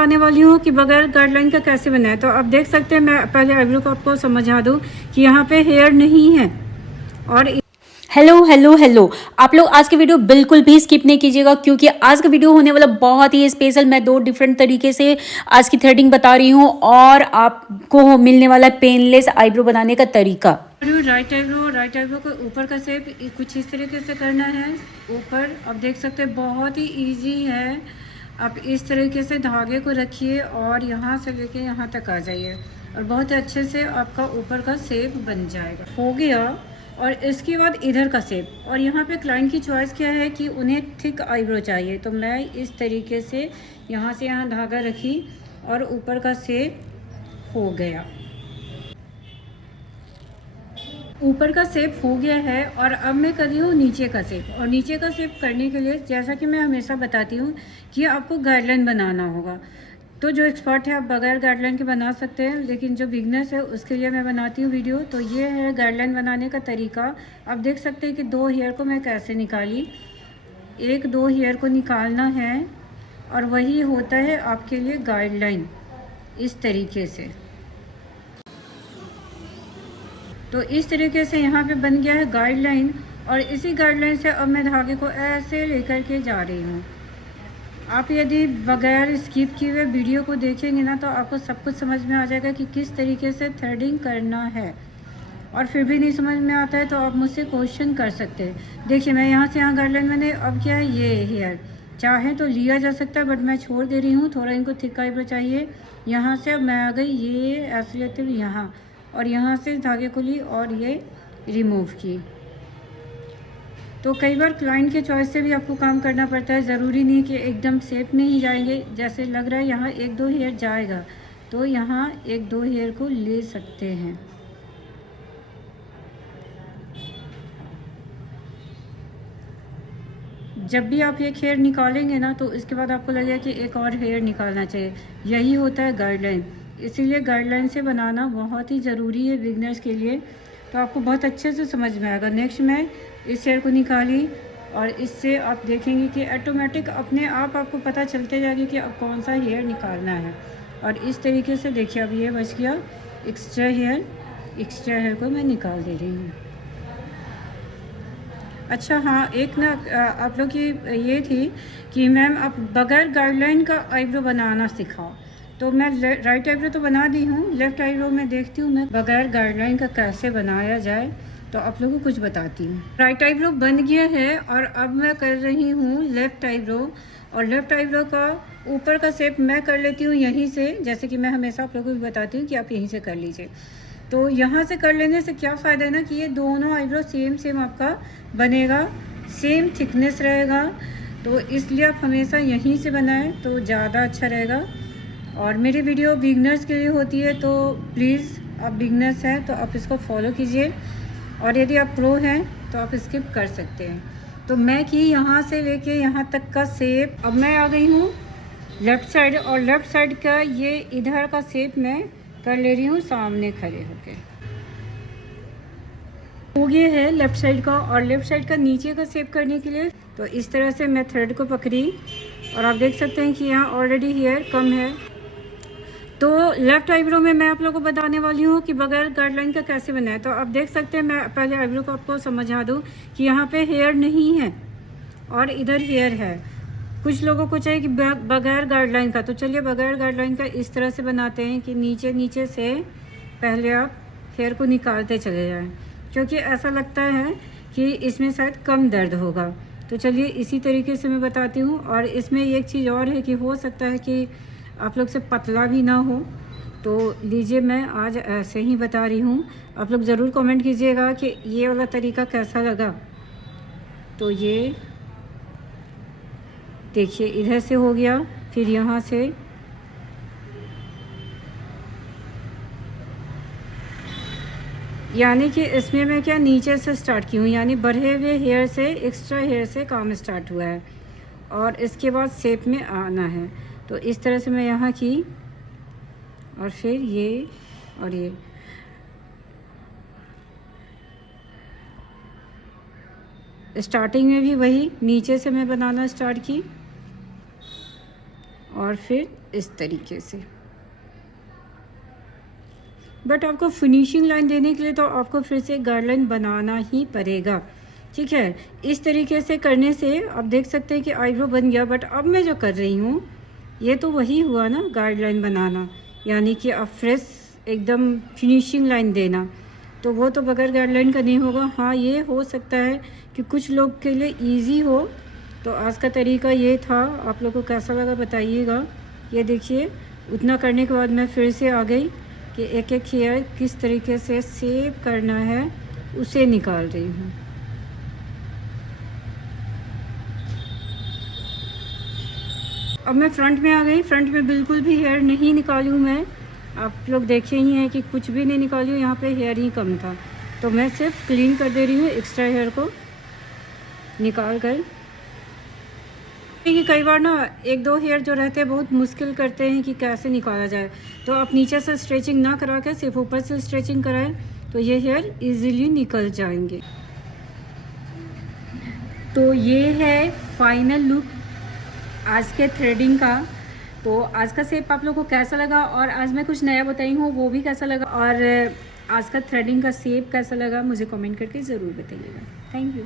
आने वाली हूँ कि बगैर गाइडलाइन का कैसे बनाए। तो आप देख सकते हैं, मैं पहले आईब्रो को आपको समझा दूँ कि यहाँ पे हेयर नहीं है। और हेलो हेलो हेलो, आप लोग आज के वीडियो बिल्कुल भी स्किप नहीं कीजिएगा क्योंकि आज का वीडियो होने वाला बहुत ही स्पेशल। मैं 2 डिफरेंट तरीके से आज की थ्रेडिंग बता रही हूँ और आपको मिलने वाला पेनलेस आईब्रो बनाने का तरीका। राइट आईब्रो को ऊपर का शेप कुछ इस तरीके से करना है। ऊपर आप देख सकते हैं, बहुत ही इजी है। आप इस तरीके से धागे को रखिए और यहाँ से लेके यहाँ तक आ जाइए और बहुत अच्छे से आपका ऊपर का शेप बन जाएगा। हो गया। और इसके बाद इधर का शेप, और यहाँ पे क्लाइंट की चॉइस क्या है कि उन्हें थिक आईब्रो चाहिए, तो मैं इस तरीके से यहाँ धागा रखी और ऊपर का शेप हो गया। ऊपर का शेप हो गया है और अब मैं कर रही हूँ नीचे का शेप। और नीचे का शेप करने के लिए, जैसा कि मैं हमेशा बताती हूँ कि आपको गाइडलाइन बनाना होगा। तो जो एक्सपर्ट है आप बगैर गाइडलाइन के बना सकते हैं, लेकिन जो बिगनर्स है उसके लिए मैं बनाती हूँ वीडियो। तो ये है गाइडलाइन बनाने का तरीका। आप देख सकते हैं कि 2 हेयर को मैं कैसे निकाली। 1-2 हेयर को निकालना है और वही होता है आपके लिए गाइडलाइन, इस तरीके से। तो इस तरीके से यहाँ पे बन गया है गाइडलाइन। और इसी गाइडलाइन से अब मैं धागे को ऐसे लेकर के जा रही हूँ। आप यदि बगैर स्किप किए हुए वीडियो को देखेंगे ना, तो आपको सब कुछ समझ में आ जाएगा कि किस तरीके से थ्रेडिंग करना है। और फिर भी नहीं समझ में आता है तो आप मुझसे क्वेश्चन कर सकते हैं। देखिए, मैं यहाँ से यहाँ गाइडलाइन मैंने अब क्या है, ये हेयर चाहे तो लिया जा सकता है, बट मैं छोड़ दे रही हूँ। थोड़ा इनको थिक आईब्रो चाहिए। यहाँ से अब मैं आ गई, ये ऐसे लेते हुए यहाँ, और यहाँ से धागे को ली और ये रिमूव की। तो कई बार क्लाइंट के चॉइस से भी आपको काम करना पड़ता है। ज़रूरी नहीं कि एकदम शेप में ही जाएंगे। जैसे लग रहा है यहाँ 1-2 हेयर जाएगा, तो यहाँ 1-2 हेयर को ले सकते हैं। जब भी आप एक हेयर निकालेंगे ना, तो इसके बाद आपको लगेगा कि एक और हेयर निकालना चाहिए। यही होता है गाइडलाइन। इसीलिए गाइडलाइन से बनाना बहुत ही ज़रूरी है बिगनर्स के लिए। तो आपको बहुत अच्छे से समझ में आएगा। नेक्स्ट मैं इस हेयर को निकाली और इससे आप देखेंगे कि ऑटोमेटिक अपने आप आपको पता चलते जाएगी कि अब कौन सा हेयर निकालना है। और इस तरीके से देखिए, अब ये बच गया एक्स्ट्रा हेयर को मैं निकाल दे रही हूँ। अच्छा हाँ, एक ना आप लोग की ये थी कि मैम आप बगैर गाइडलाइन का आईब्रो बनाना सिखाओ। तो मैं राइट आईब्रो तो बना दी हूँ, लेफ़्ट आईब्रो में देखती हूँ मैं बगैर गाइडलाइन का कैसे बनाया जाए। तो आप लोगों को कुछ बताती हूँ। राइट आईब्रो बन गया है और अब मैं कर रही हूँ लेफ़्ट आईब्रो। और लेफ़्ट आईब्रो का ऊपर का शेप मैं कर लेती हूँ यहीं से, जैसे कि मैं हमेशा आप लोगों को बताती हूँ कि आप यहीं से कर लीजिए। तो यहाँ से कर लेने से क्या फ़ायदा है ना, कि ये दोनों आईब्रो सेम आपका बनेगा, सेम थिकनेस रहेगा। तो इसलिए आप हमेशा यहीं से बनाएं तो ज़्यादा अच्छा रहेगा। और मेरी वीडियो बिगनर्स के लिए होती है, तो प्लीज़ आप बिगनर्स हैं तो आप इसको फॉलो कीजिए, और यदि आप प्रो हैं तो आप स्किप कर सकते हैं। तो मैं कि यहाँ से लेके यहाँ तक का शेप, अब मैं आ गई हूँ लेफ़्ट साइड, और लेफ़्ट साइड का ये इधर का शेप मैं कर ले रही हूँ सामने खड़े होके। हो गया है लेफ़्ट साइड का। और लेफ़्ट साइड का नीचे का शेप करने के लिए तो इस तरह से मैं थ्रेड को पकड़ी, और आप देख सकते हैं कि यहाँ ऑलरेडी हेयर कम है। तो लेफ़्ट आईब्रो में मैं आप लोगों को बताने वाली हूँ कि बगैर गाइडलाइन का कैसे बनाए। तो आप देख सकते हैं, मैं पहले आईब्रो को आपको समझा दूँ कि यहाँ पे हेयर नहीं है और इधर हेयर है। कुछ लोगों को चाहिए कि बगैर गाइडलाइन का, तो चलिए बगैर गाइडलाइन का इस तरह से बनाते हैं कि नीचे से पहले आप हेयर को निकालते चले जाएं, क्योंकि ऐसा लगता है कि इसमें शायद कम दर्द होगा। तो चलिए इसी तरीके से मैं बताती हूँ। और इसमें एक चीज़ और है कि हो सकता है कि आप लोग से पतला भी ना हो, तो लीजिए मैं आज ऐसे ही बता रही हूँ। आप लोग ज़रूर कमेंट कीजिएगा कि ये वाला तरीका कैसा लगा। तो ये देखिए, इधर से हो गया, फिर यहाँ से यानी कि इसमें मैं क्या नीचे से स्टार्ट की हूँ, यानी बढ़े हुए हेयर से, एक्स्ट्रा हेयर से काम स्टार्ट हुआ है और इसके बाद शेप में आना है। तो इस तरह से मैं यहाँ की, और फिर ये और ये। स्टार्टिंग में भी वही नीचे से मैं बनाना स्टार्ट की और फिर इस तरीके से। बट आपको फिनिशिंग लाइन देने के लिए तो आपको फिर से गाइडलाइन बनाना ही पड़ेगा, ठीक है। इस तरीके से करने से आप देख सकते हैं कि आईब्रो बन गया। बट अब मैं जो कर रही हूँ ये तो वही हुआ ना गाइडलाइन बनाना, यानी कि अब फ्रेश एकदम फिनिशिंग लाइन देना, तो वो तो बगैर गाइडलाइन का नहीं होगा। हाँ, ये हो सकता है कि कुछ लोग के लिए इजी हो। तो आज का तरीका ये था, आप लोगों को कैसा लगा बताइएगा। ये देखिए, उतना करने के बाद मैं फिर से आ गई कि एक एक हेयर किस तरीके से सेव करना है उसे निकाल रही हूँ। अब मैं फ्रंट में आ गई। फ्रंट में बिल्कुल भी हेयर नहीं निकाली हूँ मैं। आप लोग देखे ही हैं कि कुछ भी नहीं निकाली हूँ, यहाँ पे हेयर ही कम था। तो मैं सिर्फ क्लीन कर दे रही हूँ एक्स्ट्रा हेयर को निकाल कर। कि कई बार ना एक दो हेयर जो रहते हैं बहुत मुश्किल करते हैं कि कैसे निकाला जाए। तो आप नीचे से स्ट्रेचिंग ना करा के सिर्फ ऊपर से स्ट्रेचिंग कराएं तो ये हेयर इजीली निकल जाएंगे। तो ये है फाइनल लुक आज के थ्रेडिंग का। तो आज का शेप आप लोगों को कैसा लगा, और आज मैं कुछ नया बताई हूँ वो भी कैसा लगा, और आज का थ्रेडिंग का शेप कैसा लगा मुझे कमेंट करके ज़रूर बताइएगा। Thank you.